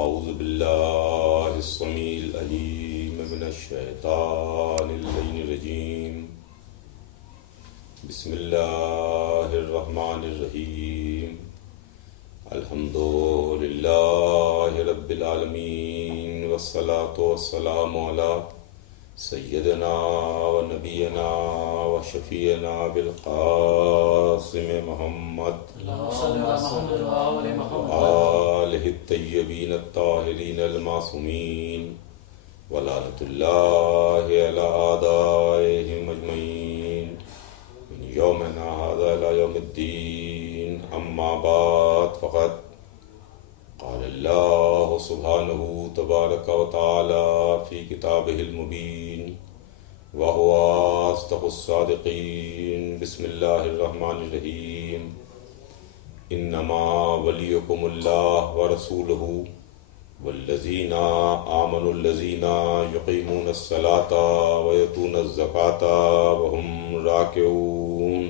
اعوذ باللہ السمیع العلیم من الشیطان اللعین الرجیم بسم اللہ الرحمن الرحیم الحمد للہ رب العالمین والصلاة والسلام علی سیدنا و نبینا و شفیعنا بالقاسم محمد آلہ الطیبین الطاہرین المعصومین ولعنۃ اللہ علی اعدائہم اجمعین من یومنا ھذا الی یوم الدین اما بعد فقط قال اللہ سبحانہ تبارک و تعالی فی کتابہ المبین وہو اصدق الصادقین بسم اللہ الرحمن الرحیم انما ولیکم اللہ ورسولہ والذین آمنوا الذین یقیمون الصلاۃ ویؤتون الزکاۃ وہم راکعون۔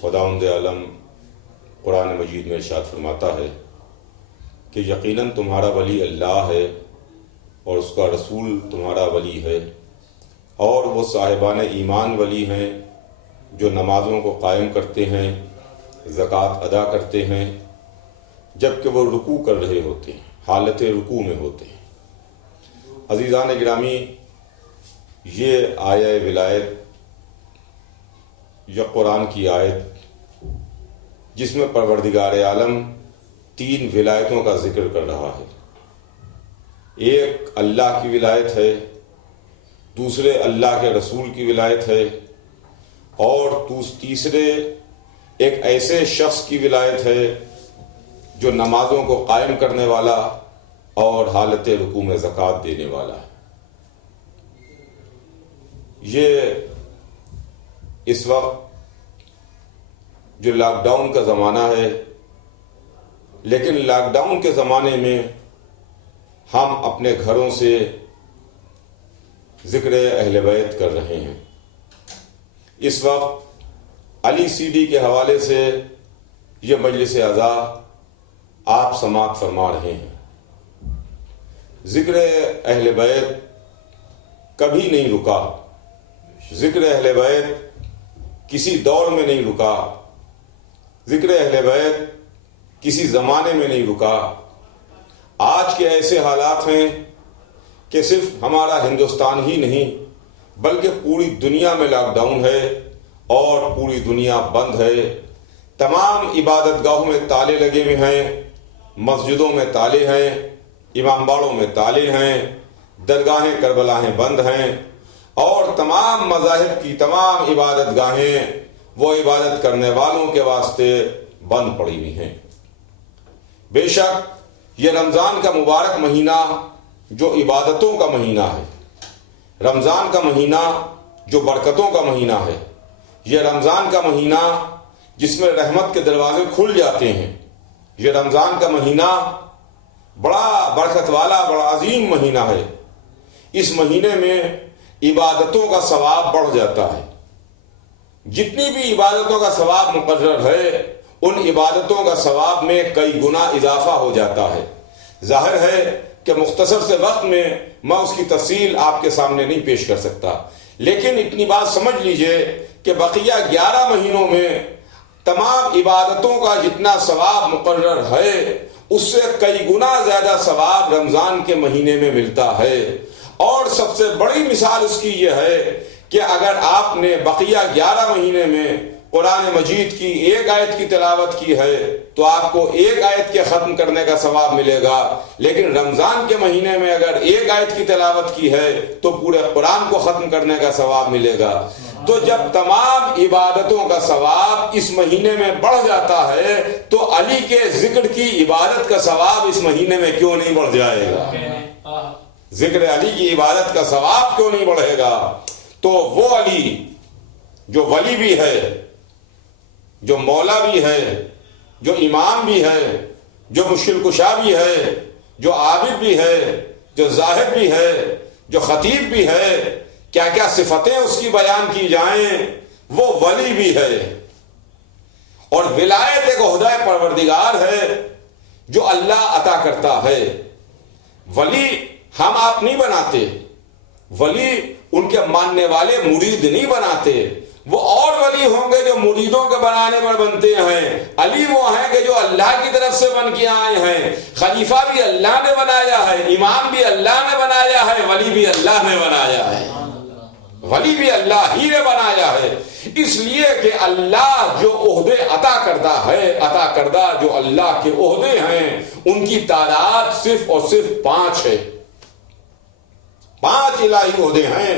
خداوند عالم قرآن مجید میں ارشاد فرماتا ہے کہ یقیناً تمہارا ولی اللہ ہے اور اس کا رسول تمہارا ولی ہے، اور وہ صاحبان ایمان ولی ہیں جو نمازوں کو قائم کرتے ہیں، زکوٰۃ ادا کرتے ہیں جب کہ وہ رکوع کر رہے ہوتے ہیں، حالت رکوع میں ہوتے ہیں۔ عزیزان گرامی، یہ آیہ ولایت یا قرآن کی آیت جس میں پروردگار عالم 3 ولایتوں کا ذکر کر رہا ہے۔ ایک اللہ کی ولایت ہے، دوسرے اللہ کے رسول کی ولایت ہے، اور تیسرے ایک ایسے شخص کی ولایت ہے جو نمازوں کو قائم کرنے والا اور حالت رکوع میں زکوٰۃ دینے والا ہے۔ یہ اس وقت جو لاک ڈاؤن کا زمانہ ہے، لیکن لاک ڈاؤن کے زمانے میں ہم اپنے گھروں سے ذکر اہل بیت کر رہے ہیں۔ اس وقت علی سی ڈی کے حوالے سے یہ مجلس اعزا آپ سماعت فرما رہے ہیں۔ ذکر اہل بیت کبھی نہیں رکا، ذکر اہل بیت کسی دور میں نہیں رکا، ذکر اہل بیت کسی زمانے میں نہیں رکا۔ آج کے ایسے حالات ہیں کہ صرف ہمارا ہندوستان ہی نہیں بلکہ پوری دنیا میں لاک ڈاؤن ہے اور پوری دنیا بند ہے۔ تمام عبادت گاہوں میں تالے لگے ہوئے ہیں، مسجدوں میں تالے ہیں، امام باڑوں میں تالے ہیں، درگاہیں کربلاہیں بند ہیں، اور تمام مذاہب کی تمام عبادت گاہیں وہ عبادت کرنے والوں کے واسطے بند پڑی ہوئی ہیں۔ بے شک یہ رمضان کا مبارک مہینہ جو عبادتوں کا مہینہ ہے، رمضان کا مہینہ جو برکتوں کا مہینہ ہے، یہ رمضان کا مہینہ جس میں رحمت کے دروازے کھل جاتے ہیں، یہ رمضان کا مہینہ بڑا برکت والا، بڑا عظیم مہینہ ہے۔ اس مہینے میں عبادتوں کا ثواب بڑھ جاتا ہے۔ جتنی بھی عبادتوں کا ثواب مقرر ہے، ان عبادتوں کا ثواب میں کئی گنا اضافہ ہو جاتا ہے۔ ظاہر ہے کہ مختصر سے وقت میں اس کی تفصیل آپ کے سامنے نہیں پیش کر سکتا، لیکن اتنی بات سمجھ لیجئے کہ بقیہ 11 مہینوں میں تمام عبادتوں کا جتنا ثواب مقرر ہے، اس سے کئی گنا زیادہ ثواب رمضان کے مہینے میں ملتا ہے۔ اور سب سے بڑی مثال اس کی یہ ہے کہ اگر آپ نے بقیہ 11 مہینے میں قرآن مجید کی ایک آیت کی تلاوت کی ہے تو آپ کو ایک آیت کے ختم کرنے کا ثواب ملے گا، لیکن رمضان کے مہینے میں اگر ایک آیت کی تلاوت کی ہے تو پورے قرآن کو ختم کرنے کا ثواب ملے گا۔ تو جب تمام عبادتوں کا ثواب اس مہینے میں بڑھ جاتا ہے تو علی کے ذکر کی عبادت کا ثواب اس مہینے میں کیوں نہیں بڑھ جائے گا؟ ذکر علی کی عبادت کا ثواب کیوں نہیں بڑھے گا؟ تو وہ علی جو ولی بھی ہے، جو مولا بھی ہے، جو امام بھی ہے، جو مشکل کشا بھی ہے، جو عابد بھی ہے، جو زاہد بھی ہے، جو خطیب بھی ہے، کیا کیا صفتیں اس کی بیان کی جائیں، وہ ولی بھی ہے۔ اور ولایت ایک عہدہ پروردگار ہے جو اللہ عطا کرتا ہے. ولی ہم آپ نہیں بناتے، ولی ان کے ماننے والے مرید نہیں بناتے. وہ اور ولی ہوں گے جو مریدوں کے بنانے پر بنتے ہیں. علی وہ ہیں کہ جو اللہ کی طرف سے بن کے آئے ہیں. خلیفہ بھی اللہ نے بنایا ہے، امام بھی اللہ نے بنایا ہے، ولی بھی اللہ نے بنایا ہے. ولی بھی اللہ ہی نے بنایا ہے. اس لیے کہ اللہ جو عہدے عطا کرتا ہے، عطا کردہ جو اللہ کے عہدے ہیں ان کی تعداد صرف اور صرف 5 ہے. 5 الہی عہدے ہیں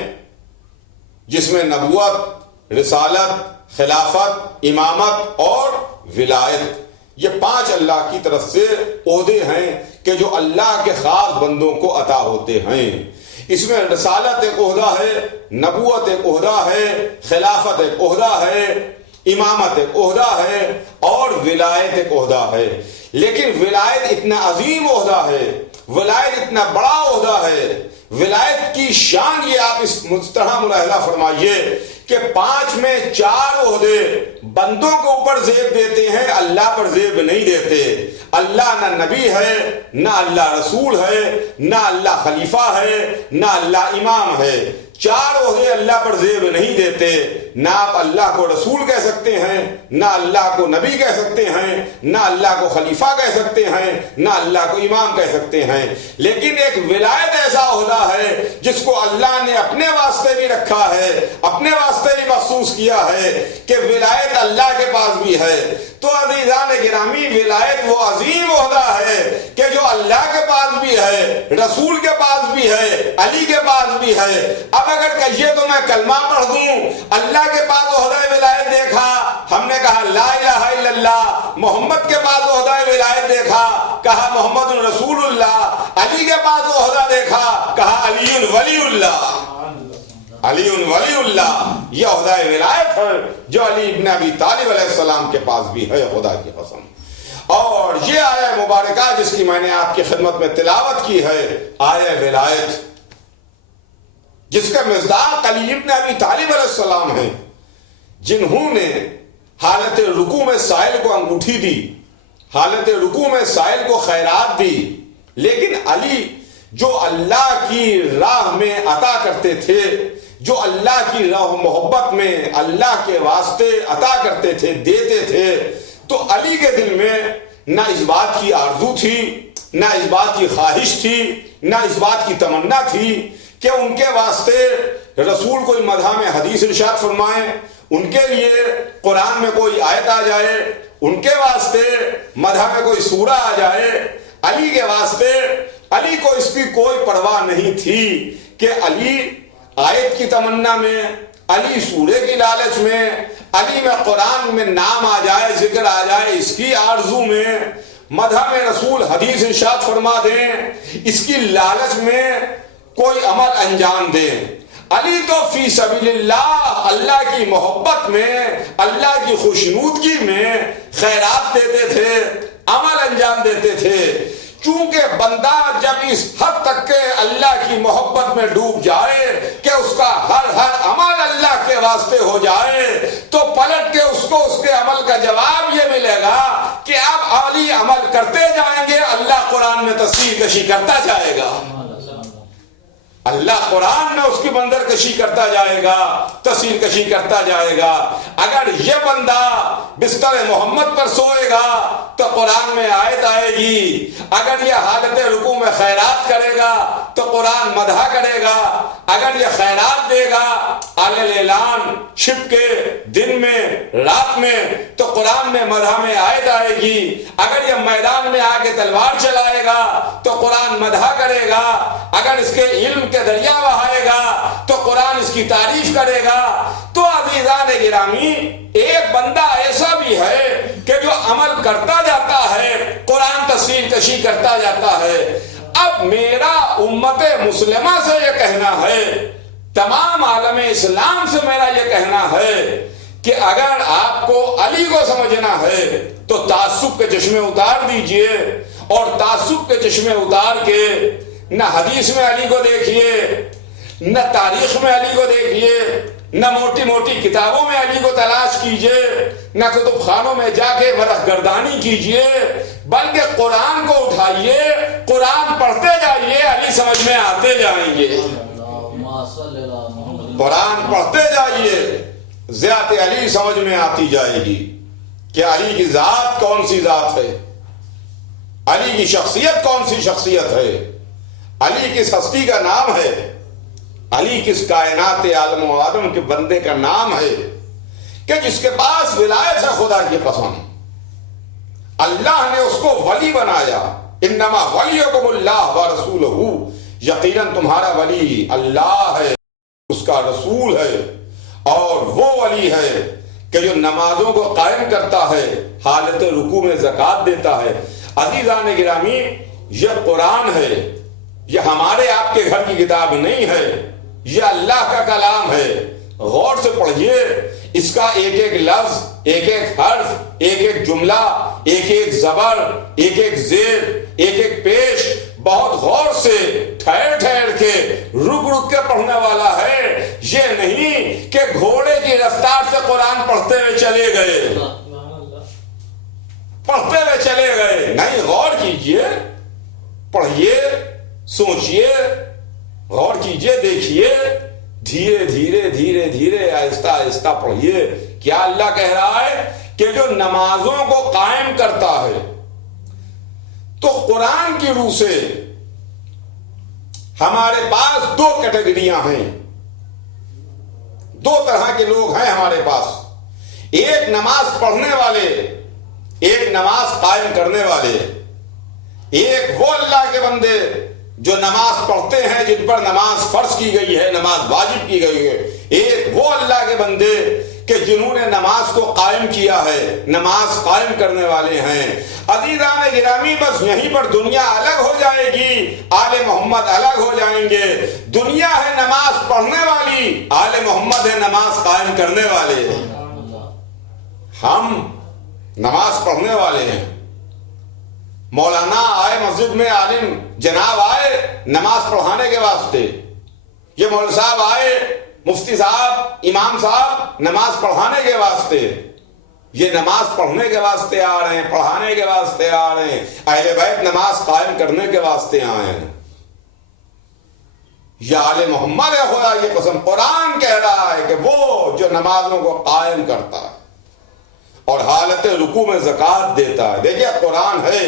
جس میں نبوت، رسالت، خلافت، امامت اور ولایت، یہ 5 اللہ کی طرف سے عہدے ہیں کہ جو اللہ کے خاص بندوں کو عطا ہوتے ہیں. اس میں رسالت ایک عہدہ ہے، نبوت ایک عہدہ ہے، خلافت ایک عہدہ ہے، امامت ایک عہدہ ہے اور ولایت ایک عہدہ ہے. لیکن ولایت اتنا عظیم عہدہ ہے، ولایت اتنا بڑا عہدہ ہے. ولایت کی شان یہ آپ اس طرح ملاحظہ فرمائیے کہ 5 میں 4 عہدے بندوں کے اوپر زیب دیتے ہیں، اللہ پر زیب نہیں دیتے. اللہ نہ نبی ہے، نہ اللہ رسول ہے، نہ اللہ خلیفہ ہے، نہ اللہ امام ہے. 4 عہدے اللہ پر زیب نہیں دیتے. نہ آپ اللہ کو رسول کہہ سکتے ہیں، نہ اللہ کو نبی کہہ سکتے ہیں، نہ اللہ کو خلیفہ کہہ سکتے ہیں، نہ اللہ کو امام کہہ سکتے ہیں. لیکن ایک ولایت ایسا عہدہ ہے جس کو اللہ نے اپنے واسطے بھی رکھا ہے، اپنے واسطے بھی مخصوص کیا ہے کہ ولایت اللہ کے پاس بھی ہے. تو عزیزان گرامی، ولایت وہ عظیم عہدہ ہے کہ جو اللہ کے پاس بھی ہے، رسول کے پاس بھی ہے، علی کے پاس بھی ہے. اب اگر کہیے تو میں کلمہ پڑھ دوں، اللہ کے پاس عہدہ ولایت دیکھا، ہم نے کہا لا الہ الا اللہ. محمد کے پاس عہدہ ولایت دیکھا، کہا محمد رسول اللہ. علی کے پاس عہدہ دیکھا، کہا علی ولی اللہ. علی ولی اللہ، یہ عہدہ ولایت ہے جو علی ابن ابی طالب علیہ السلام کے پاس بھی ہے، خدا کی قسم. اور یہ آیہ مبارکہ جس کی میں نے آپ کی خدمت میں تلاوت کی ہے، آیہ ولایت، جس کا مصداق علی ابن ابی طالب علیہ السلام ہیں، جنہوں نے حالت رکوع میں سائل کو انگوٹھی دی، حالت رکوع میں سائل کو خیرات دی. لیکن علی جو اللہ کی راہ میں عطا کرتے تھے، جو اللہ کی راہ محبت میں اللہ کے واسطے عطا کرتے تھے، دیتے تھے، تو علی کے دل میں نہ اس بات کی آرزو تھی، نہ اس بات کی خواہش تھی، نہ اس بات کی تمنا تھی کہ ان کے واسطے رسول کوئی مدح میں حدیث ارشاد فرمائیں، ان کے لیے قرآن میں کوئی آیت آ جائے، ان کے واسطے مدح میں کوئی سورہ آ جائے. علی کے واسطے علی کو اس کی کوئی پرواہ نہیں تھی کہ علی آیت کی تمنا میں، علی سورے کی لالچ میں، علی میں قرآن میں نام آ جائے، ذکر آ جائے، اس کی آرزو میں، مدح میں رسول حدیث ارشاد فرما دیں، اس کی لالچ میں کوئی عمل انجام دیں. علی تو فی سبیل اللہ، اللہ کی محبت میں، اللہ کی خوشنودگی میں خیرات دیتے تھے، عمل انجام دیتے تھے. چونکہ بندہ جب اس حد تک کہ اللہ کی محبت میں ڈوب جائے کہ اس کا ہر عمل اللہ کے واسطے ہو جائے، تو پلٹ کے اس کو اس کے عمل کا جواب یہ ملے گا کہ اب علی عمل کرتے جائیں گے، اللہ قرآن میں تصویر کشی کرتا جائے گا. اللہ قرآن میں اس کی منظر کشی کرتا جائے گا، تصویر کشی کرتا جائے گا. اگر یہ بندہ بستر محمد پر سوئے گا تو قرآن میں آیت آئے گی. اگر یہ حالت رکوع میں خیرات کرے گا تو قرآن مدح کرے گا. اگر یہ خیرات دے گا اعلان چھپ کے دن میں رات میں تو قرآن میں مدح میں آیت آئے گی. اگر یہ میدان میں آ کے تلوار چلائے گا تو قرآن مدح کرے گا. اگر اس کے علم کے دریا بہائے گا تو قرآن اس کی تعریف کرے گا. تو عزیزان گرامی، ایک بندہ ایسا بھی ہے کہ جو عمل کرتا جاتا ہے، قرآن تصویر کشی کرتا جاتا ہے. اب میرا امت مسلمہ سے یہ کہنا ہے، تمام عالم اسلام سے میرا یہ کہنا ہے کہ اگر آپ کو علی کو سمجھنا ہے تو تعصب کے چشمے اتار دیجئے، اور تعصب کے چشمے اتار کے نہ حدیث میں علی کو دیکھیے، نہ تاریخ میں علی کو دیکھیے، نہ موٹی موٹی کتابوں میں علی کو تلاش کیجئے، نہ کتب خانوں میں جا کے ورق گردانی کیجئے، بلکہ قرآن کو اٹھائیے، قرآن پڑھتے جائیے، علی سمجھ میں آتے جائیں گے۔ قرآن پڑھتے جائیے، ذات علی سمجھ میں آتی جائے گی کہ علی کی ذات کون سی ذات ہے، علی کی شخصیت کون سی شخصیت ہے، علی کس ہستی کا نام ہے، علی کس کائنات عالم و آدم کے بندے کا نام ہے کہ جس کے پاس ولایت ہے خدا کی قسم، اللہ نے اس کو ولی بنایا۔ انما ولیکم اللہ ورسولہ، یقیناً تمہارا ولی اللہ ہے، اس کا رسول ہے، اور وہ ولی ہے کہ جو نمازوں کو قائم کرتا ہے، حالت رکوع میں زکوٰۃ دیتا ہے۔ عزیزان گرامی، یہ قرآن ہے، یہ ہمارے آپ کے گھر کی کتاب نہیں ہے، یہ اللہ کا کلام ہے۔ غور سے پڑھیے، اس کا ایک ایک لفظ، ایک ایک حرف، ایک ایک جملہ، ایک ایک زبر، ایک ایک زیر، ایک ایک پیش بہت غور سے ٹھہر ٹھہر کے رک رک کے پڑھنے والا ہے۔ یہ نہیں کہ گھوڑے کی رفتار سے قرآن پڑھتے ہوئے چلے گئے، پڑھتے ہوئے چلے گئے، نہیں، غور کیجئے، پڑھیے، سوچئے، غور کیجئے، دیکھیے، دھیرے دھیرے دھیرے دھیرے آہستہ آہستہ پڑھیے۔ کیا اللہ کہہ رہا ہے کہ جو نمازوں کو قائم کرتا ہے، تو قرآن کی روح سے ہمارے پاس دو کیٹیگریاں ہیں، دو طرح کے لوگ ہیں ہمارے پاس، ایک نماز پڑھنے والے، ایک نماز قائم کرنے والے۔ ایک وہ اللہ کے بندے جو نماز پڑھتے ہیں، جن پر نماز فرض کی گئی ہے، نماز واجب کی گئی ہے۔ ایک وہ اللہ کے بندے کہ جنہوں نے نماز کو قائم کیا ہے، نماز قائم کرنے والے ہیں۔ عزیزان گرامی، بس یہیں پر دنیا الگ ہو جائے گی، آل محمد الگ ہو جائیں گے۔ دنیا ہے نماز پڑھنے والی، آل محمد ہے نماز قائم کرنے والے۔ ہم نماز پڑھنے والے ہیں۔ مولانا آئے مسجد میں، عالم جناب آئے نماز پڑھانے کے واسطے، یہ مولوی صاحب آئے، مفتی صاحب، امام صاحب نماز پڑھانے کے واسطے، یہ نماز پڑھنے کے واسطے آ رہے ہیں، پڑھانے کے واسطے آ رہے ہیں۔ اہل بیت نماز قائم کرنے کے واسطے آئے ہیں۔ یہ آل محمد ہے، خدا کی قسم، قرآن کہہ رہا ہے کہ وہ جو نمازوں کو قائم کرتا ہے اور حالت رکوع میں زکوٰۃ دیتا ہے۔ دیکھیے، قرآن ہے،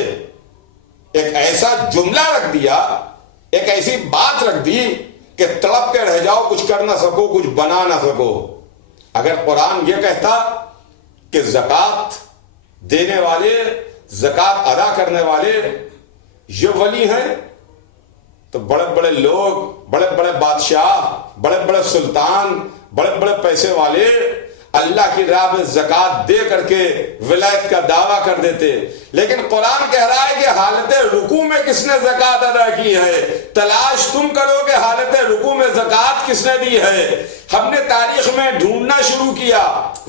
ایک ایسا جملہ رکھ دیا، ایک ایسی بات رکھ دی کہ تڑپ کے رہ جاؤ، کچھ کر نہ سکو، کچھ بنا نہ سکو۔ اگر قرآن یہ کہتا کہ زکوٰۃ دینے والے، زکوٰۃ ادا کرنے والے یہ ولی ہیں، تو بڑے بڑے لوگ، بڑے بڑے بادشاہ، بڑے بڑے سلطان، بڑے بڑے پیسے والے اللہ کی راہ میں زکوٰۃ دے کر کے ولایت کا دعویٰ کر دیتے۔ لیکن قرآن کہہ رہا ہے کہ حالت رکوع میں کس نے زکوٰۃ ادا کی ہے؟ تلاش تم کرو کہ حالت رکوع میں زکوٰۃ کس نے دی ہے۔ ہم نے تاریخ میں ڈھونڈنا شروع کیا،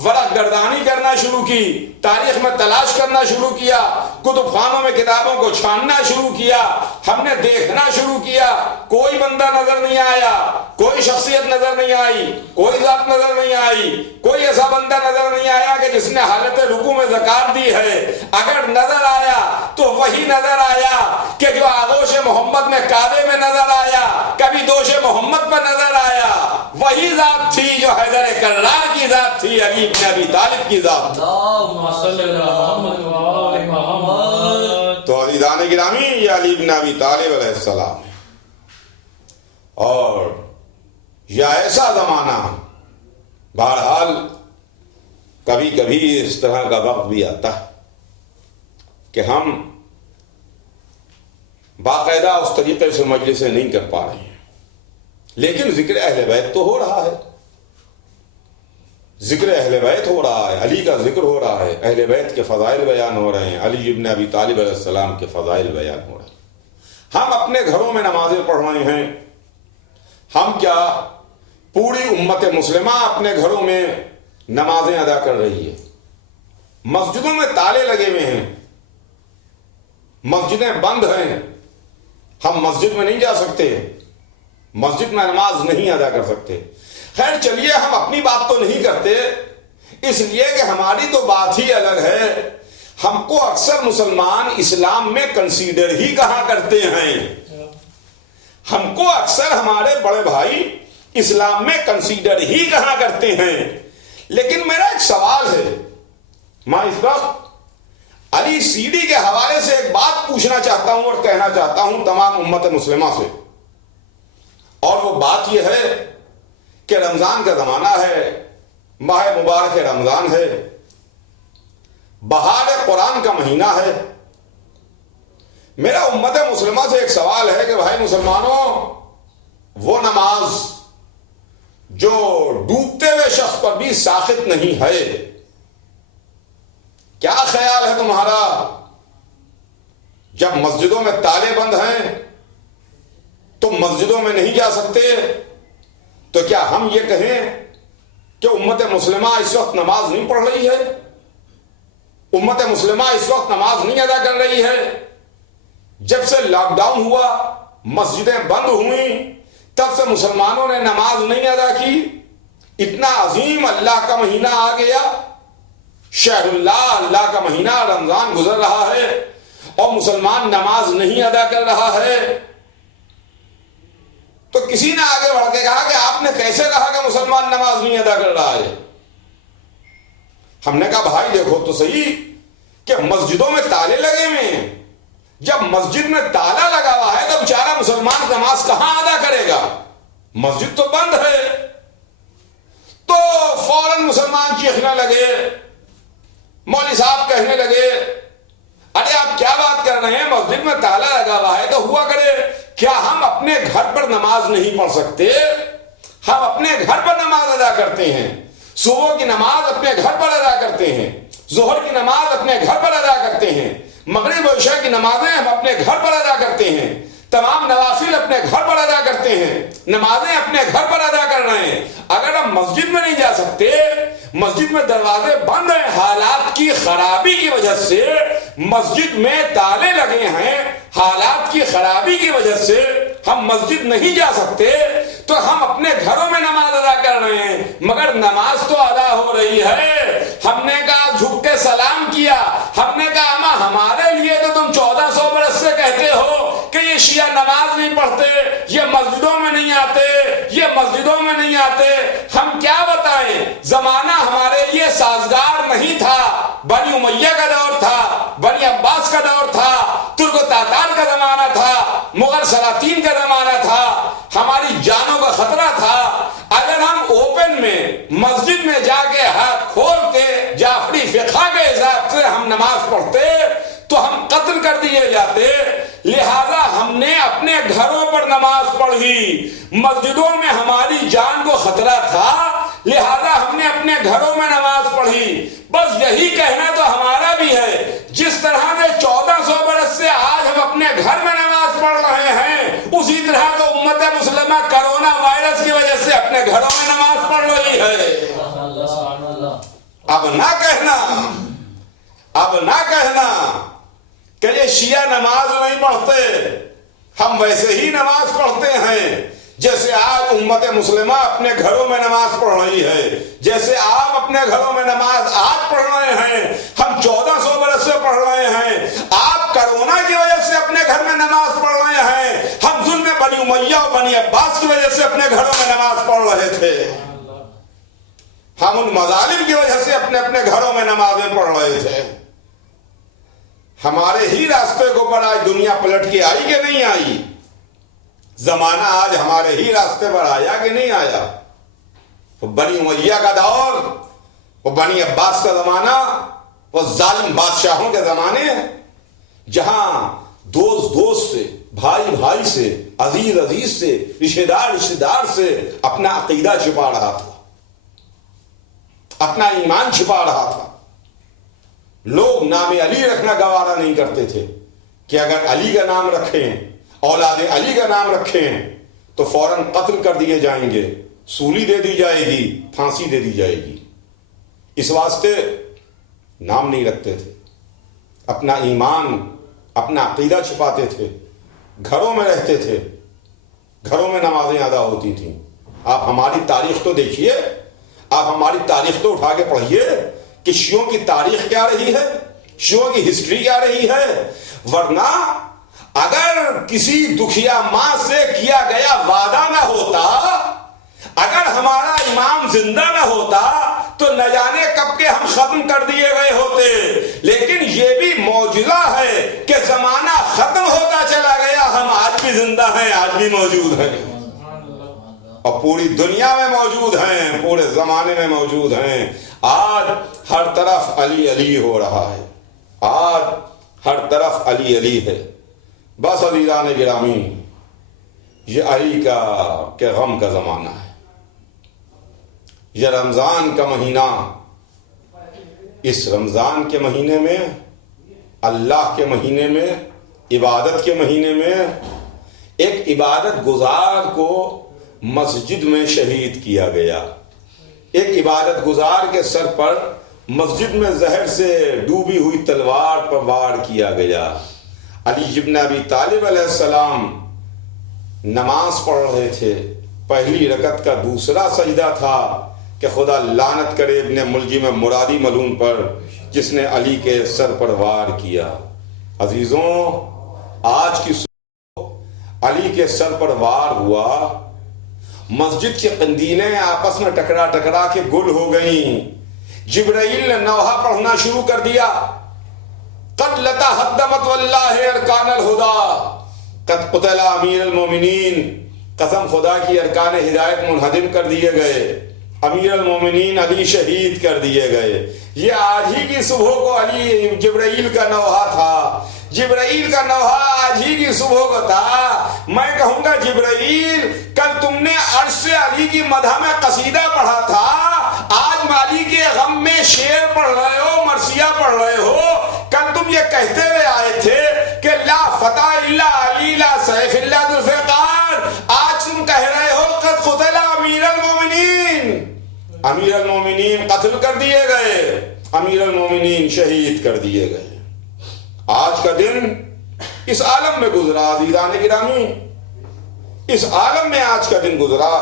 ورق گردانی کرنا شروع کی، تاریخ میں تلاش کرنا شروع کیا، کتب خانوں میں کتابوں کو چھاننا شروع کیا، ہم نے دیکھنا شروع کیا، کوئی بندہ نظر نہیں آیا، کوئی شخصیت نظر نہیں آئی، کوئی ذات نظر نہیں آئی، کوئی ایسا بندہ نظر نہیں آیا کہ جس نے حالت رکوع میں زکوٰۃ دی ہے۔ اگر نظر آیا تو وہی نظر آیا کہ جو آغوش محمد میں کعبے میں نظر آیا، کبھی دوش محمد پر نظر آیا، وہی ذات تھی جو حیدر کرار کی ذات تھی، علی بن ابی طالب کی ذات۔ تو عزیزان گرامی، یہ علی بن ابی طالب علیہ السلام ہے، اور یہ ایسا زمانہ، بہرحال کبھی کبھی اس طرح کا وقت بھی آتا ہے کہ ہم باقاعدہ اس طریقے سے مجلسیں نہیں کر پا رہے ہیں، لیکن ذکر اہل بیت تو ہو رہا ہے، ذکر اہل بیت ہو رہا ہے، علی کا ذکر ہو رہا ہے، اہل بیت کے فضائل بیان ہو رہے ہیں، علی ابن ابی طالب علیہ السلام کے فضائل بیان ہو رہے ہیں۔ ہم اپنے گھروں میں نمازیں پڑھ رہے ہیں، ہم کیا، پوری امت مسلمہ اپنے گھروں میں نمازیں ادا کر رہی ہے۔ مسجدوں میں تالے لگے ہوئے ہیں، مسجدیں بند ہیں، ہم مسجد میں نہیں جا سکتے، مسجد میں نماز نہیں ادا کر سکتے۔ خیر چلیے ہم اپنی بات تو نہیں کرتے، اس لیے کہ ہماری تو بات ہی الگ ہے. ہم کو اکثر مسلمان اسلام میں کنسیڈر ہی کہا کرتے ہیں. ہم کو اکثر ہمارے بڑے بھائی اسلام میں کنسیڈر ہی کہا کرتے ہیں. لیکن میرا ایک سوال ہے، میں اس وقت علی سیڈی کے حوالے سے ایک بات پوچھنا چاہتا ہوں اور کہنا چاہتا ہوں تمام امت مسلمہ سے، اور وہ بات یہ ہے کہ رمضان کا زمانہ ہے، ماہ مبارک رمضان ہے، بہار قرآن کا مہینہ ہے. میرا امت مسلمہ سے ایک سوال ہے کہ بھائی مسلمانوں، وہ نماز جو ڈوبتے ہوئے شخص پر بھی ساخط نہیں ہے، کیا خیال ہے تمہارا؟ جب مسجدوں میں تالے بند ہیں، تم مسجدوں میں نہیں جا سکتے، تو کیا ہم یہ کہیں کہ امت مسلمہ اس وقت نماز نہیں پڑھ رہی ہے؟ امت مسلمہ اس وقت نماز نہیں ادا کر رہی ہے؟ جب سے لاک ڈاؤن ہوا، مسجدیں بند ہوئیں، تب سے مسلمانوں نے نماز نہیں ادا کی. اتنا عظیم اللہ کا مہینہ آ گیا، شہر اللہ کا مہینہ رمضان گزر رہا ہے، اور مسلمان نماز نہیں ادا کر رہا ہے. تو کسی نے آگے بڑھ کے کہا کہ آپ نے کیسے کہا کہ مسلمان نماز نہیں ادا کر رہا ہے؟ ہم نے کہا بھائی دیکھو تو صحیح کہ مسجدوں میں تالے لگے ہوئے ہیں. جب مسجد میں تالا لگا ہوا ہے تو بیچارہ مسلمان نماز کہاں ادا کرے گا؟ مسجد تو بند ہے. تو فوراً مسلمان چیخنے لگے، مولوی صاحب کہنے لگے ارے آپ کیا بات کر رہے ہیں، مسجد میں تالا لگا ہوا ہے تو ہوا کرے، کیا ہم اپنے گھر پر نماز نہیں پڑھ سکتے؟ ہم اپنے گھر پر نماز ادا کرتے ہیں، صبح کی نماز اپنے گھر پر ادا کرتے ہیں، ظہر کی نماز اپنے گھر پر ادا کرتے ہیں، مغرب و عشاء کی نمازیں ہم اپنے گھر پر ادا کرتے ہیں، تمام نوافل اپنے گھر پر ادا کرتے ہیں، نمازیں اپنے گھر پر ادا کر رہے ہیں. اگر ہم مسجد میں نہیں جا سکتے، مسجد میں دروازے بند ہیں، حالات کی خرابی کی وجہ سے مسجد میں تالے لگے ہیں، حالات کی خرابی کی وجہ سے ہم مسجد نہیں جا سکتے، تو ہم اپنے گھروں میں نماز ادا کر رہے ہیں، مگر نماز تو ادا ہو رہی ہے. ہم نے کہا جھک کے سلام کیا، ہم نے کہا اما ہمارے لیے تو تم 1400 برس سے کہتے ہو کہ یہ شیعہ نماز نہیں پڑھتے، یہ مسجدوں میں نہیں آتے، یہ مسجدوں میں نہیں آتے. ہم کیا بتائیں، زمانہ ہمارے لیے سازگار نہیں تھا. بنی امیہ کا دور تھا، بنی عباس کا دور تھا، ترک و تاتار کا زمانہ تھا، مغل سلاطین کا زمانہ تھا، ہماری جانوں کا خطرہ تھا. اگر ہم اوپن میں مسجد میں جا کے ہاتھ کھول کے جعفری فقہ کے حساب سے ہم نماز پڑھتے تو ہم قتل کر دیے جاتے. لہذا ہم نے اپنے گھروں پر نماز پڑھی، مسجدوں میں ہماری جان کو خطرہ تھا، لہذا ہم نے اپنے گھروں میں نماز پڑھی. بس یہی کہنا تو ہمارا بھی ہے، جس طرح سے 1400 برس سے آج ہم اپنے گھر میں نماز پڑھ رہے ہیں، اسی طرح تو امت مسلمہ کرونا وائرس کی وجہ سے اپنے گھروں میں نماز پڑھ رہی ہے. اب نہ کہنا کہ یہ شیعہ نماز نہیں پڑھتے، ہم ویسے ہی نماز پڑھتے ہیں جیسے آپ امت مسلمہ اپنے گھروں میں نماز پڑھ رہی ہے، جیسے آپ اپنے گھروں میں نماز آج پڑھ رہے ہیں، ہم 1400 برس سے پڑھ رہے ہیں. آپ کرونا کی وجہ سے اپنے گھر میں نماز پڑھ رہے ہیں، ہم ظلم بنی امیہ اور بنی عباس کی وجہ سے اپنے گھروں میں نماز پڑھ رہے تھے. ہم ان مظالم کی وجہ سے اپنے گھروں میں نمازیں پڑھ رہے تھے. ہمارے ہی راستے کو پر آج دنیا پلٹ کے آئی کہ نہیں آئی؟ زمانہ آج ہمارے ہی راستے پر آیا کہ نہیں آیا؟ وہ بنی امیہ کا دور، وہ بنی عباس کا زمانہ، وہ ظالم بادشاہوں کے زمانے ہیں جہاں دوست سے، بھائی سے، عزیز سے، رشتہ دار سے اپنا عقیدہ چھپا رہا تھا، اپنا ایمان چھپا رہا تھا. لوگ نام علی رکھنا گوارا نہیں کرتے تھے کہ اگر علی کا نام رکھیں، اولاد علی کا نام رکھیں تو فوراً قتل کر دیے جائیں گے، سولی دے دی جائے گی، پھانسی دے دی جائے گی. اس واسطے نام نہیں رکھتے تھے، اپنا ایمان، اپنا عقیدہ چھپاتے تھے، گھروں میں رہتے تھے، گھروں میں نمازیں ادا ہوتی تھیں. آپ ہماری تاریخ تو دیکھیے، آپ ہماری تاریخ تو اٹھا کے پڑھیے کہ شیعوں کی تاریخ کیا رہی ہے، شیعوں کی ہسٹری کیا رہی ہے. ورنہ اگر کسی دکھیا ماں سے کیا گیا وعدہ نہ ہوتا، اگر ہمارا امام زندہ نہ ہوتا تو نہ جانے کب کے ہم ختم کر دیے گئے ہوتے. لیکن یہ بھی معجزہ ہے کہ زمانہ ختم ہوتا چلا گیا، ہم آج بھی زندہ ہیں، آج بھی موجود ہیں، اور پوری دنیا میں موجود ہیں، پورے زمانے میں موجود ہیں. آج ہر طرف علی علی ہو رہا ہے، آج ہر طرف علی علی ہے. بس عزیزان گرامی، یہ علی کا کہ غم کا زمانہ ہے. یہ رمضان کا مہینہ، اس رمضان کے مہینے میں، اللہ کے مہینے میں، عبادت کے مہینے میں ایک عبادت گزار کو مسجد میں شہید کیا گیا. ایک عبادت گزار کے سر پر مسجد میں زہر سے ڈوبی ہوئی تلوار پر وار کیا گیا. علی ابن ابی طالب علیہ السلام نماز پڑھ رہے تھے، پہلی رکعت کا دوسرا سجدہ تھا کہ خدا لعنت کرے ابن ملجم مرادی ملعون پر جس نے علی کے سر پر وار کیا. عزیزوں، آج کی صبح علی کے سر پر وار ہوا، مسجد کی قندیلیں آپس میں ٹکرا ٹکرا کے گل ہو گئیں. جبرائیل نے نوحہ پڑھنا شروع کر دیا، قد لتحدمت واللہ ارکان الہدی قد قتل امیر المومنین، قسم خدا کی ارکان ہدایت منہدم کر دیے گئے، امیر المومنین علی شہید کر دیے گئے. یہ آج ہی کی صبح کو علی جبرائیل کا نوحہ تھا، جبرائیل کا نوحہ آج ہی کی صبح کو تھا. میں کہوں گا جبرائیل، کل تم نے عرش سے علی کی مدح میں قصیدہ پڑھا تھا، آج علی کے غم میں شعر پڑھ رہے ہو، مرثیہ پڑھ رہے ہو. کل تم یہ کہتے ہوئے آئے تھے کہ لا فتح الا علی لا سیف الا ذو الفقار، آج تم کہہ رہے ہو قد قتل امیر المومنین، امیر المومنین قتل کر دیے گئے، امیر المومنین شہید کر دیے گئے. آج کا دن اس عالم میں گزرا عزیزان گرامی، اس عالم میں آج کا دن گزرا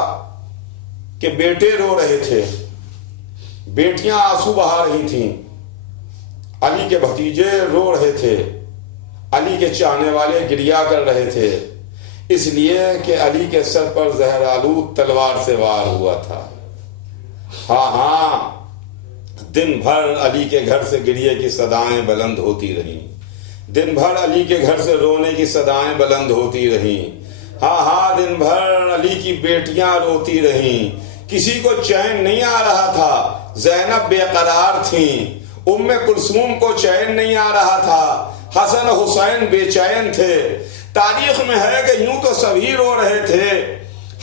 کہ بیٹے رو رہے تھے، بیٹیاں آنسو بہا رہی تھیں، علی کے بھتیجے رو رہے تھے، علی کے چاہنے والے گریا کر رہے تھے، اس لیے کہ علی کے سر پر زہر آلود تلوار سے وار ہوا تھا. ہاں، دن بھر علی کے گھر سے گریے کی صدائیں بلند ہوتی رہیں، دن بھر علی کے گھر سے رونے کی صدائیں بلند ہوتی رہیں. ہاں، دن بھر علی کی بیٹیاں روتی رہیں، کسی کو چین نہیں آ رہا تھا. زینب بے قرار تھیں، ام کلثوم کو چین نہیں آ رہا تھا، حسن حسین بے چین تھے. تاریخ میں ہے کہ یوں تو سبھی رو رہے تھے،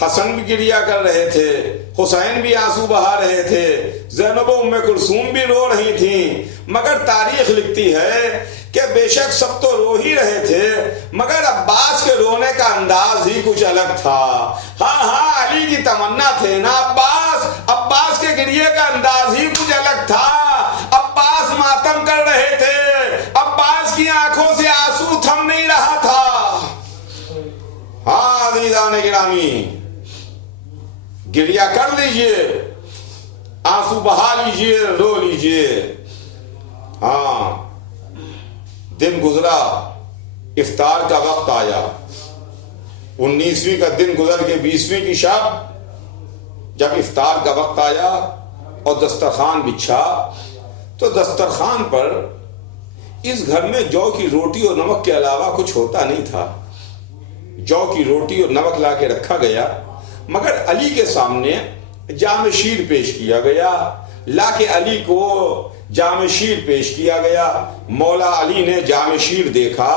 حسن بھی گریا کر رہے تھے، حسین بھی آنسو بہا رہے تھے، زینب و ام کلثوم بھی رو رہی تھیں. مگر تاریخ لکھتی ہے کہ بے شک سب تو رو ہی رہے تھے، مگر عباس کے رونے کا انداز ہی کچھ الگ تھا. ہاں، علی کی تمنا تھے نا عباس کے گریے کا انداز ہی کچھ الگ تھا. عباس ماتم کر رہے تھے، عباس کی آنکھوں سے آنسو تھم نہیں رہا تھا. ہاں عزیزان گرامی، گریا کر لیجئے، آنسو بہا لیجئے، رو لیجئے. ہاں، دن گزرا، افطار کا وقت آیا، 19ویں کا دن گزر کے 20ویں کی شب جب افطار کا وقت آیا اور دسترخوان بچھا تو دسترخوان پر اس گھر میں جو کی روٹی اور نمک کے علاوہ کچھ ہوتا نہیں تھا. جو کی روٹی اور نمک لا کے رکھا گیا، مگر علی کے سامنے جام شیر پیش کیا گیا، لا کے علی کو جام شیر پیش کیا گیا. مولا علی نے جام شیر دیکھا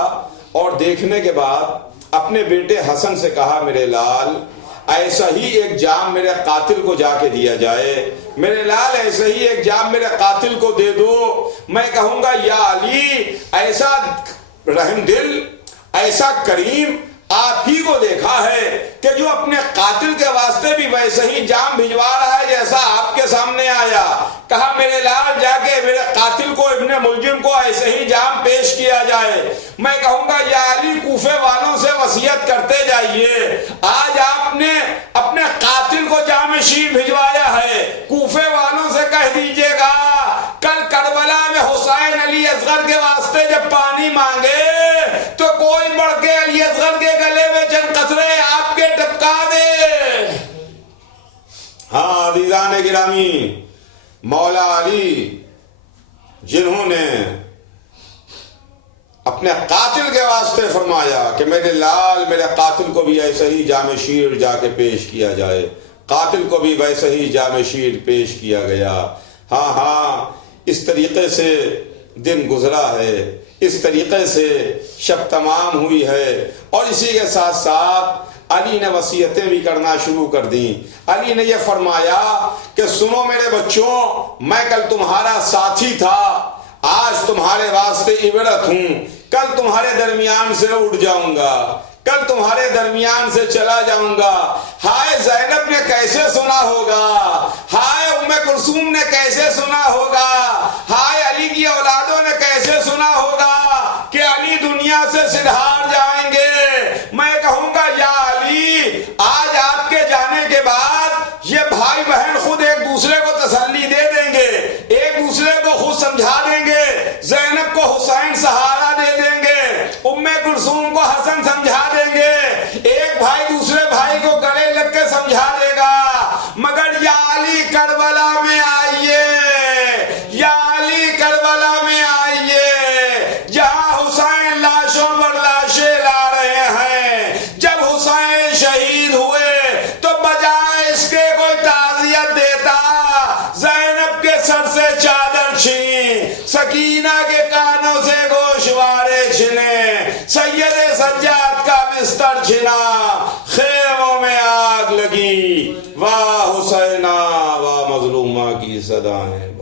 اور دیکھنے کے بعد اپنے بیٹے حسن سے کہا، میرے لال ایسا ہی ایک جام میرے قاتل کو جا کے دیا جائے، میرے لال ایسا ہی ایک جام میرے قاتل کو دے دو. میں کہوں گا یا علی، ایسا رحم دل، ایسا کریم آپ ہی کو دیکھا ہے کہ جو اپنے قاتل کے واسطے بھی ویسے ہی جام بھجوا رہا ہے جیسا آپ کے سامنے آیا. کہا میرے لال جا کے میرے قاتل کو، ابن ملجم کو ایسے ہی جام پیش کیا جائے. میں کہوں گا یا علی، کوفے والوں سے وصیت کرتے جائیے، آج آپ نے اپنے قاتل کو جام دیجیے گا کل کربلا میں حسین علی اصغر کے واسطے جب پانی مانگے تو کوئی بڑھ کے علی اصغر کے گلے میں چند قطرے آپ کے ٹپکا دے۔ ہاں عزیزان گرامی، مولا علی جنہوں نے اپنے قاتل کے واسطے فرمایا کہ میرے لال میرے قاتل کو بھی ایسے ہی جام شیر جا کے پیش کیا جائے، قاتل کو بھی ویسے ہی جام شیر پیش کیا گیا۔ ہاں اس طریقے سے دن گزرا ہے، اس طریقے سے شب تمام ہوئی ہے، اور اسی کے ساتھ ساتھ علی نے وصیتیں بھی کرنا شروع کر دیں۔ علی نے یہ فرمایا کہ سنو میرے بچوں، میں کل تمہارا ساتھی تھا، آج تمہارے واسطے عبرت ہوں، کل تمہارے درمیان سے اٹھ جاؤں گا، کل تمہارے درمیان سے چلا جاؤں گا۔ ہائے زینب نے کیسے سنا ہوگا، ہائے ام کلثوم نے کیسے سنا ہوگا، ہائے علی کی اولادوں نے کیسے سنا ہوگا کہ علی دنیا سے سدھار جائیں گے۔ میں کہوں گا یا علی، آج آپ کے جانے کے بعد یہ بھائی بہن خود ایک دوسرے کو تسلی دے دیں گے، ایک دوسرے کو خود سمجھا دیں گے۔ زینب کو حسین سہارا دے دیں گے، ام کلثوم کو حسن سمجھا دیں گے، ایک بھائی دوسرے بھائی کو گلے لگ کے سمجھا دے گا۔ مگر یا علی کربلا میں آئیے، یا علی کربلا میں آئیے، جہاں حسین لاشوں پر لاشیں لا رہے ہیں۔ جب حسین شہید ہوئے تو بجائے اس کے کوئی تعزیت دیتا، زینب کے سر سے چادر چھین، سکینہ کے کانوں سے گوشوارے چھنے، سید سجاد کا بستر چھنا، خیموں میں آگ لگی، واہ حسینہ واہ مظلومہ کی صدایں۔